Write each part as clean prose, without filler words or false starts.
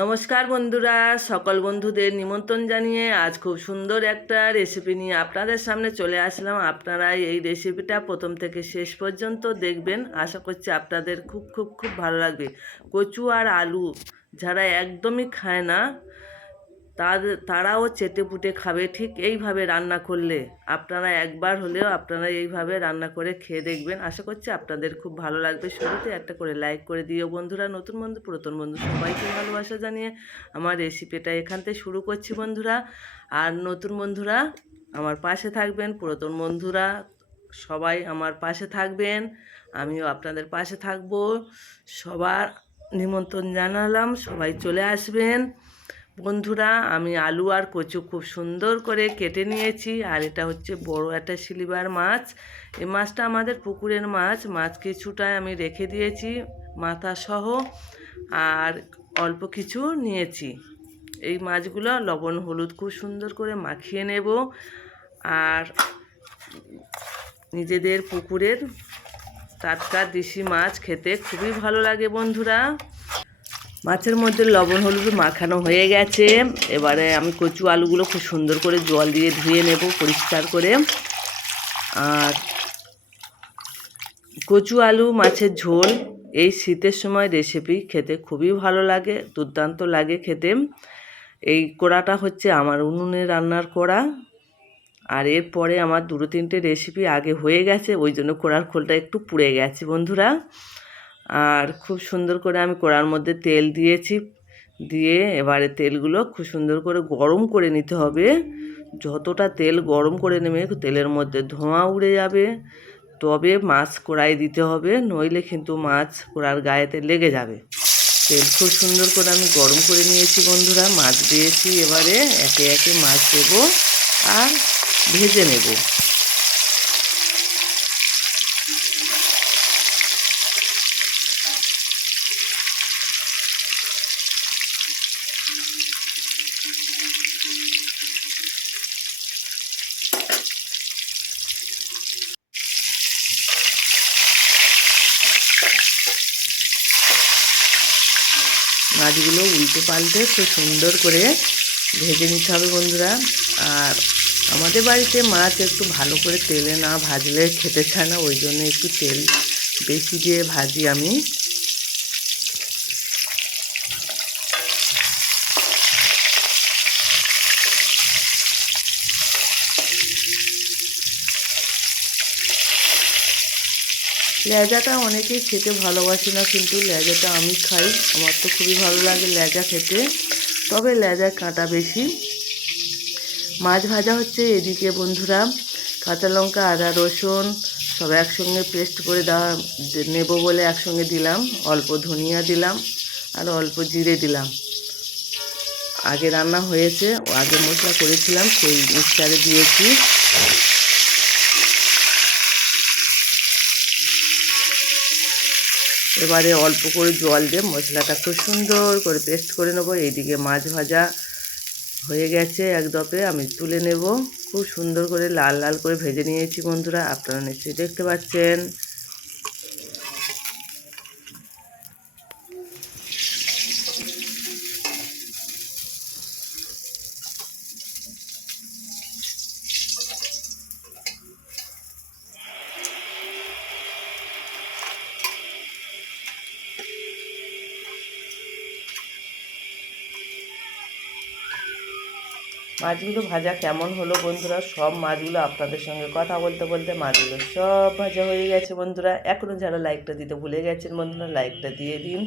নমস্কার বন্ধুরা, সকল বন্ধুদের নিমন্ত্রণ জানিয়ে আজ খুব সুন্দর একটা রেসিপি নিয়ে আপনাদের সামনে চলে আসলাম। আপনারা এই রেসিপিটা প্রথম থেকে শেষ পর্যন্ত দেখবেন, আশা করছি আপনাদের খুব খুব খুব ভালো লাগবে। কচু আর আলু যারা একদমই খায় না তারাও চেটেপুটে খাবে ঠিক এইভাবে রান্না করলে। আপনারা একবার হলেও আপনারা এইভাবে রান্না করে খেয়ে দেখবেন, আশা করছি আপনাদের খুব ভালো লাগবে। শুরুতে একটা করে লাইক করে দিও বন্ধুরা। নতুন বন্ধু পুরাতন বন্ধু সবাইকে ভালোবাসা জানিয়ে আমার রেসিপিটা এখান থেকে শুরু করছি বন্ধুরা। আর নতুন বন্ধুরা আমার পাশে থাকবেন, পুরাতন বন্ধুরা সবাই আমার পাশে থাকবেন, আমিও আপনাদের পাশে থাকবো। সবার নিমন্ত্রণ জানালাম, সবাই চলে আসবেন বন্ধুরা। আমি আলু আর কচু খুব সুন্দর করে কেটে নিয়েছি। আর এটা হচ্ছে বড় একটা সিলভার মাছ। এই মাছটা আমাদের পুকুরের মাছ কিছুটা আমি রেখে দিয়েছি মাথা সহ, আর অল্প কিছু নিয়েছি। এই মাছগুলো লবণ হলুদ খুব সুন্দর করে মাখিয়ে নেব। আর নিজেদের পুকুরের টাটকা দেশি মাছ খেতে খুবই ভালো লাগে বন্ধুরা। মাছের মধ্যে লবণ হলুদ মাখানো হয়ে গেছে। এবারে আমি কচু আলুগুলো খুব সুন্দর করে জল দিয়ে ধুয়ে নেব পরিষ্কার করে। আর কচু আলু মাছের ঝোল এই শীতের সময় রেসিপি খেতে খুবই ভালো লাগে, দুর্দান্ত লাগে খেতে। এই কড়াটা হচ্ছে আমার উনুনে রান্নার কড়া। আর এরপরে আমার দুটো তিনটে রেসিপি আগে হয়ে গেছে, ওই জন্য কড়ার খোলটা একটু পুড়ে গেছে বন্ধুরা। আর খুব সুন্দর করে আমি কড়ার মধ্যে তেল দিয়েছি, দিয়ে এবারে তেলগুলো খুব সুন্দর করে গরম করে নিতে হবে। যতটা তেল গরম করে নেবে তেলের মধ্যে ধোঁয়া উড়ে যাবে, তবে মাছ কড়াই দিতে হবে, নইলে কিন্তু মাছ কড়ার গায়েতে লেগে যাবে। তেল খুব সুন্দর করে আমি গরম করে নিয়েছি বন্ধুরা, মাছ দিয়েছি। এবারে একে একে মাছ দেবো আর ভেজে নেব। মাছগুলো উল্টে পাল্টে খুব সুন্দর করে ভেজে নিতে হবে বন্ধুরা। আর আমাদের বাড়িতে মাছ একটু ভালো করে তেলে না ভাজলে খেতে চায় না, ওই জন্য একটু তেল বেশি দিয়ে ভাজি আমি। লেজাটা অনেকেই খেতে ভালোবাসে না, কিন্তু লেজাটা আমি খাই, আমার তো খুবই ভালো লাগে লেজা খেতে, তবে লেজার কাঁটা বেশি। মাছ ভাজা হচ্ছে এদিকে বন্ধুরা। কাঁচা লঙ্কা আদা রসুন সব একসঙ্গে পেস্ট করে নেব বলে একসঙ্গে দিলাম। অল্প ধনিয়া দিলাম আর অল্প জিরে দিলাম। আগে রান্না হয়েছে, আগে মশলা করেছিলাম, সেই মিক্সচারে দিয়েছি। এবারে অল্প করে জল দিয়ে মশলাটা খুব সুন্দর করে পেস্ট করে নেবো। এইদিকে মাছ ভাজা হয়ে গেছে, এক দপে আমি তুলে নেব। খুব সুন্দর করে লাল লাল করে ভেজে নিয়েছি বন্ধুরা, আপনারা নিশ্চয়ই দেখতে পাচ্ছেন। মাছগুলো ভাজা কেমন হলো বন্ধুরা? সব মাছগুলো আপনাদের সঙ্গে কথা বলতে বলতে মাছগুলো সব ভাজা হয়ে গেছে বন্ধুরা। এখনও যারা লাইকটা দিতে ভুলে গেছেন বন্ধুরা, লাইকটা দিয়ে দিন।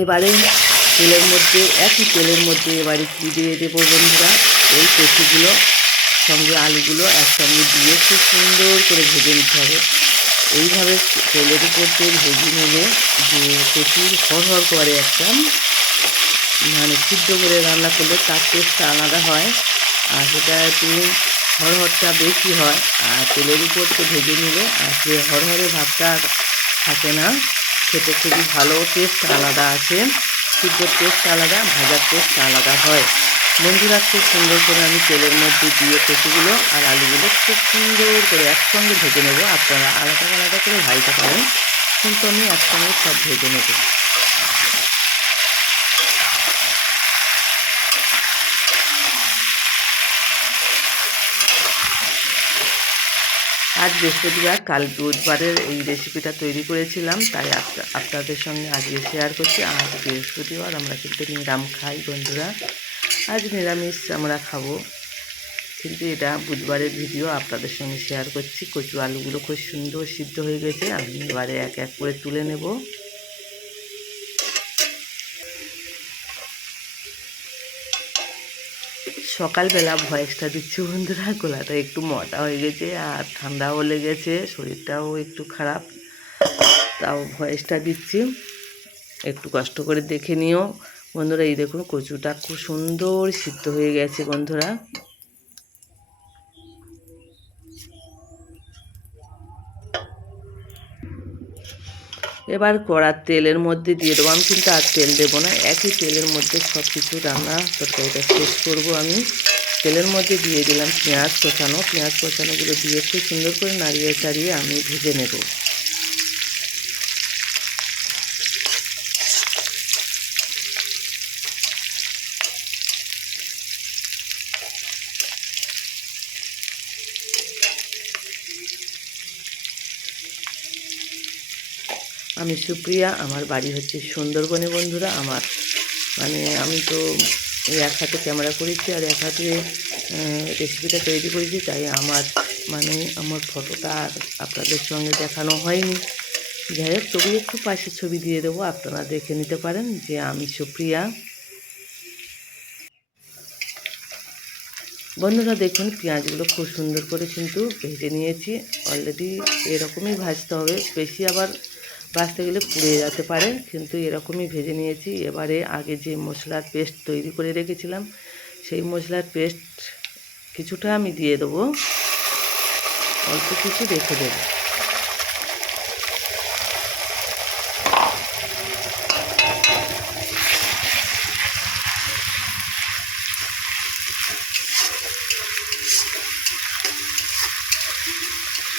এবারে একই তেলের মধ্যে এবারে কী দিয়ে দেবো বন্ধুরা, এই কচুগুলো সঙ্গে আলুগুলো একসঙ্গে দিয়ে খুব সুন্দর করে ভেজে নিতে হবে। এইভাবে তেলের উপর তেল ভেজে নিলে যে কচুর হড়হড় করে একটা, মানে সিদ্ধ করে রান্না করলে তার টেস্টটা আলাদা হয়, আর সেটা একটু হড়হড়টা বেশি হয়। আর তেলের উপর তো ভেজে নিলে আর সে হড়হড়ে ভাবটা থাকে না, খেতে খুবই ভালো, টেস্ট আলাদা আছে। সিদ্ধর টেস্ট আলাদা, ভাজার টেস্ট আলাদা হয় বন্ধুরা। খুব সুন্দর করে আমি তেলের মধ্যে দিয়ে কচুগুলো আর আলুগুলো খুব সুন্দর করে একসঙ্গে ভেজে নেব। আপনারা আলাদা আলাদা করে ভাজতে পারেন, কিন্তু আমি একসঙ্গে সব ভেজে নেব। আজ বৃহস্পতিবার, কাল বুধবারের এই রেসিপিটা তৈরি করেছিলাম, তাই আপনাদের সঙ্গে আজকে শেয়ার করছি। আজ বৃহস্পতিবার, আমরা কিন্তু নিরাম খাই বন্ধুরা। আজ নিরামিষ আমরা খাবো, কিন্তু এটা বুধবারের ভিডিও আপনাদের সঙ্গে শেয়ার করছি। কচু আলুগুলো খুব সুন্দর সিদ্ধ হয়ে গেছে, আমি এবারে এক এক করে তুলে নেব। সকালবেলা ভয়েসটা দিচ্ছি বন্ধুরা, গলাটা একটু মোটা হয়ে গেছে আর ঠান্ডাও লেগেছে, শরীরটাও একটু খারাপ, তাও ভয়েসটা দিচ্ছি, একটু কষ্ট করে দেখে নিও বন্ধুরা। এই দেখুন কচুটা খুব সুন্দর সিদ্ধ হয়ে গেছে বন্ধুরা। এবার কড়ার তেলের মধ্যে দিয়ে দেবো, আমি কিন্তু আর তেল দেবো না, একই তেলের মধ্যে সব কিছু রান্না তরকারিটা শেষ করবো আমি। তেলের মধ্যে দিয়ে দিলাম পেঁয়াজ কোচানোগুলো দিয়ে খুব সুন্দর করে নাড়িয়ে চাড়িয়ে আমি ভেজে নেব। আমি সুপ্রিয়া, আমার বাড়ি হচ্ছে সুন্দরবনে বন্ধুরা। আমার আমি তো এক হাতে ক্যামেরা করেছি আর এক হাতে রেসিপিটা তৈরি করেছি, তাই আমার ফটোটা আর আপনাদের সঙ্গে দেখানো হয়নি। যাই হোক, তবু একটু পাশের ছবি দিয়ে দেবো, আপনারা দেখে নিতে পারেন যে আমি সুপ্রিয়া। বন্ধুরা দেখুন, পেঁয়াজগুলো খুব সুন্দর করে কিন্তু ভেজে নিয়েছি অলরেডি। এরকমই ভাজতে হবে, বেশি আবার ভাজতে গেলে পুড়ে যেতে পারে, কিন্তু এরকমই ভেজে নিয়েছি। এবারে আগে যে মশলার পেস্ট তৈরি করে রেখেছিলাম, সেই মশলার পেস্ট কিছুটা আমি দিয়ে দেবো, অল্প কিছু রেখে দেবো।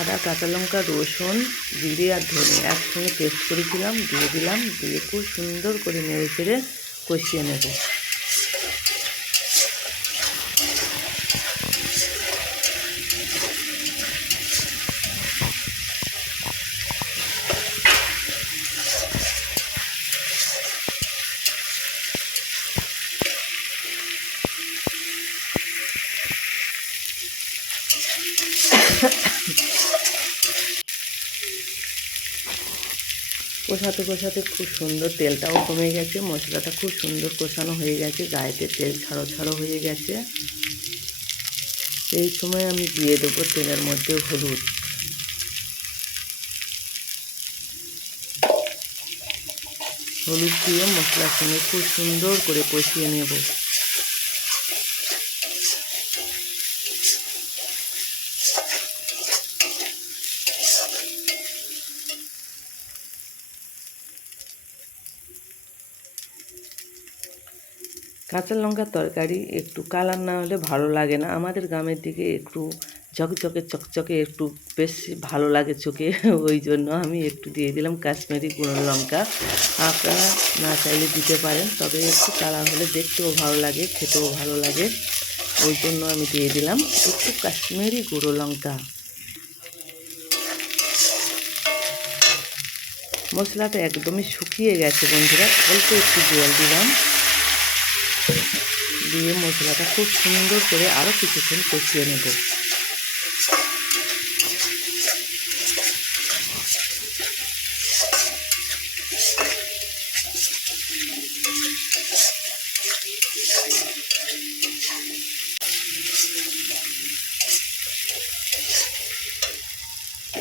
আদা, কাঁচা লঙ্কা, রসুন, জিরে আর ধনে একসঙ্গে পেস্ট করেছিলাম, দিয়ে দিলাম, দিয়ে খুব সুন্দর করে নেড়ে চেড়ে কষিয়ে নেব। কষাতে কষাতে খুব সুন্দর তেলটাও কমে গেছে, মশলাটা খুব সুন্দর কষানো হয়ে গেছে, গায়েতে তেল ছাড়ো ছাড়ো হয়ে গেছে। এই সময় আমি দিয়ে দেবো তেলের মধ্যে হলুদ। হলুদ দিয়ে মশলার সঙ্গে খুব সুন্দর করে কষিয়ে নেব। কাঁচা লঙ্কার তরকারি একটু কালার না হলে ভালো লাগে না, আমাদের গ্রামের দিকে একটু ঝকঝকে চকচকে একটু বেশ ভালো লাগে চোখে, ওই জন্য আমি একটু দিয়ে দিলাম কাশ্মীরি গুঁড়ো লঙ্কা। আপনারা না চাইলে দিতে পারেন, তবে একটু কালার হলে দেখতেও ভালো লাগে, খেতেও ভালো লাগে, ওই জন্য আমি দিয়ে দিলাম একটু কাশ্মীরি গুঁড়ো লঙ্কা। মশলাটা একদমই শুকিয়ে গেছে বন্ধুরা, অল্প একটু জল দিলাম, দিয়ে মশলাটা খুব সুন্দর করে আরও কিছুক্ষণ কষিয়ে নেব।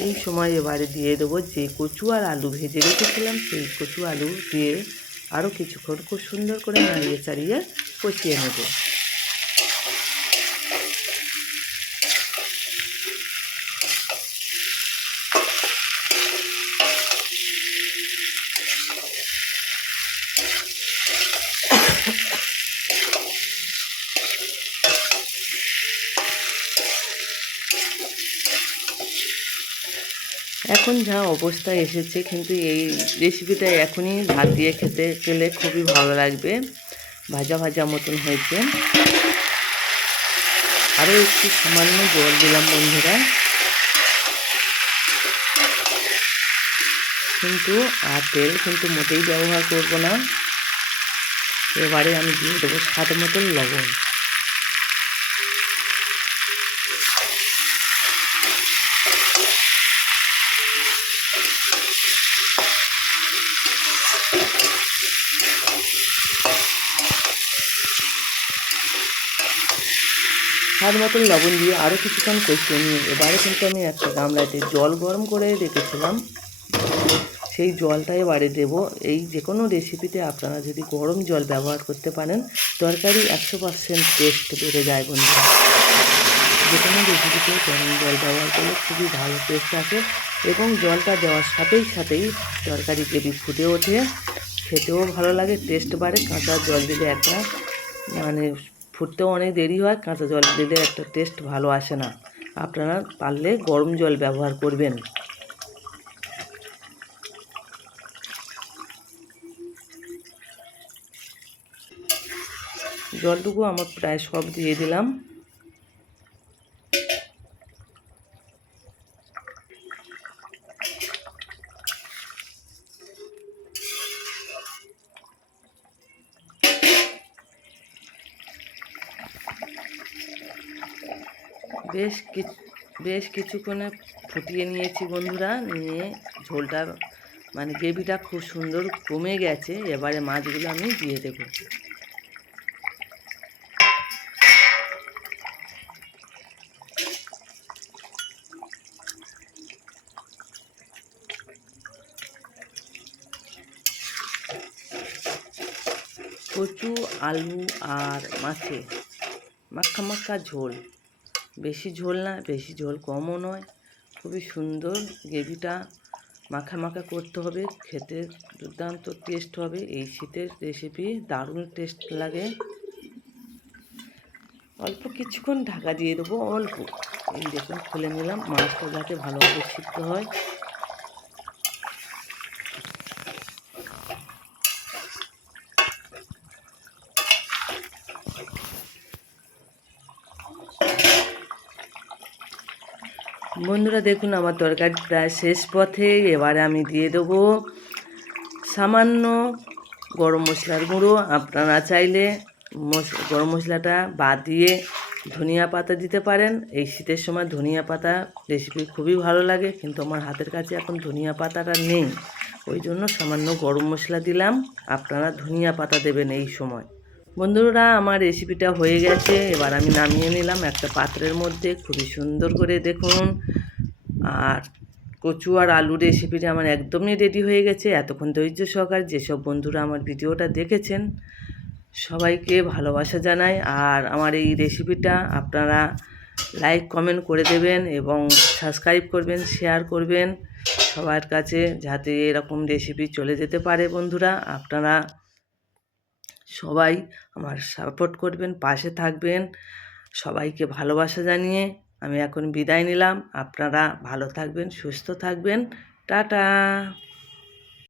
এই সময় এবারে দিয়ে দেবো যে কচু আর আলু ভেজে রেখেছিলাম, সেই কচু আলু দিয়ে আরও কিছুক্ষণ খুব সুন্দর করে নাড়িয়ে চাড়িয়ে কষিয়ে নেব। এখন যা অবস্থা এসেছে, কিন্তু এই রেসিপিটা এখনই ভাত দিয়ে খেতে গেলে খুবই ভালো লাগবে। ভাজা ভাজা মতন হয়েছে। আরও একটু সামান্য জল দিলাম বন্ধুরা, কিন্তু আর তেল কিন্তু মোটেই ব্যবহার করব না। এবারে আমি দিয়ে দেবো স্বাদ মতন লবণ। স্বাদ মতন লবণ দিয়ে আরও কিছুক্ষণ কষিয়ে নিয়ে এবারে কিন্তু আমি একটা গামলাতে জল গরম করে রেখেছিলাম, সেই জলটা এবারে দেবো। এই যে কোনো রেসিপিতে আপনারা যদি গরম জল ব্যবহার করতে পারেন, তরকারি 100% টেস্ট বেড়ে যায় বন্ধুরা। যে কোনো রেসিপিতে গরম জল ব্যবহার করলে খুবই ভালো টেস্ট আসে, এবং জলটা দেওয়ার সাথেই সাথেই তরকারি গ্রেভি ফুটে ওঠে, খেতেও ভালো লাগে, টেস্ট বাড়ে। কাঁচা জল দিলে একটা মানে ফুটতেও অনেক দেরি হয়, কাঁচা জল দিলে একটা টেস্ট ভালো আসে না। আপনারা পারলে গরম জল ব্যবহার করবেন। জলটুকু আমার প্রায় সব দিয়ে দিলাম। বেশ কিছুক্ষণে ফুটিয়ে নিয়েছি বন্ধুরা, নিয়ে ঝোলটা মানে গ্রেভিটা খুব সুন্দর কমে গেছে। এবারে মাছগুলো আমি দিয়ে দেবো। কচু, আলু আর মাছে মাখা মাখা ঝোল, বেশি ঝোল না, বেশি ঝোল কমও নয়, খুবই সুন্দর। গ্রেভিটা মাখা মাখা করতে হবে, খেতে দুর্দান্ত টেস্ট হবে। এই শীতের রেসিপি দারুণ টেস্ট লাগে। অল্প কিছুক্ষণ ঢাকা দিয়ে দেবো, অল্প। এই দেখুন খুলে নিলাম, মাছটা যাতে ভালোভাবে সিদ্ধ হয়। বন্ধুরা দেখুন আমার তরকারি প্রায় শেষ পথে। এবারে আমি দিয়ে দেবো সামান্য গরম মশলার গুঁড়ো। আপনারা চাইলে গরম মশলাটা বাদ দিয়ে ধনিয়া পাতা দিতে পারেন। এই শীতের সময় ধনিয়া পাতা রেসিপি খুবই ভালো লাগে, কিন্তু আমার হাতের কাছে এখন ধনিয়া পাতাটা নেই, ওই জন্য সামান্য গরম মশলা দিলাম। আপনারা ধনিয়া পাতা দেবেন এই সময়। বন্ধুরা আমার রেসিপিটা হয়ে গেছে, এবার আমি নামিয়ে নিলাম একটা পাত্রের মধ্যে। খুবই সুন্দর করে দেখুন, আর কচু আর আলু রেসিপিটা আমার একদমই রেডি হয়ে গেছে। এতক্ষণ ধৈর্য সহকারে যেসব বন্ধুরা আমার ভিডিওটা দেখেছেন সবাইকে ভালোবাসা জানাই। আর আমার এই রেসিপিটা আপনারা লাইক কমেন্ট করে দেবেন এবং সাবস্ক্রাইব করবেন, শেয়ার করবেন সবার কাছে, যাতে এরকম রেসিপি চলে যেতে পারে। বন্ধুরা আপনারা সবাই আমার সাপোর্ট করবেন, পাশে থাকবেন। সবাইকে ভালোবাসা জানিয়ে আমি এখন বিদায় নিলাম। আপনারা ভালো থাকবেন, সুস্থ থাকবেন। টাটা।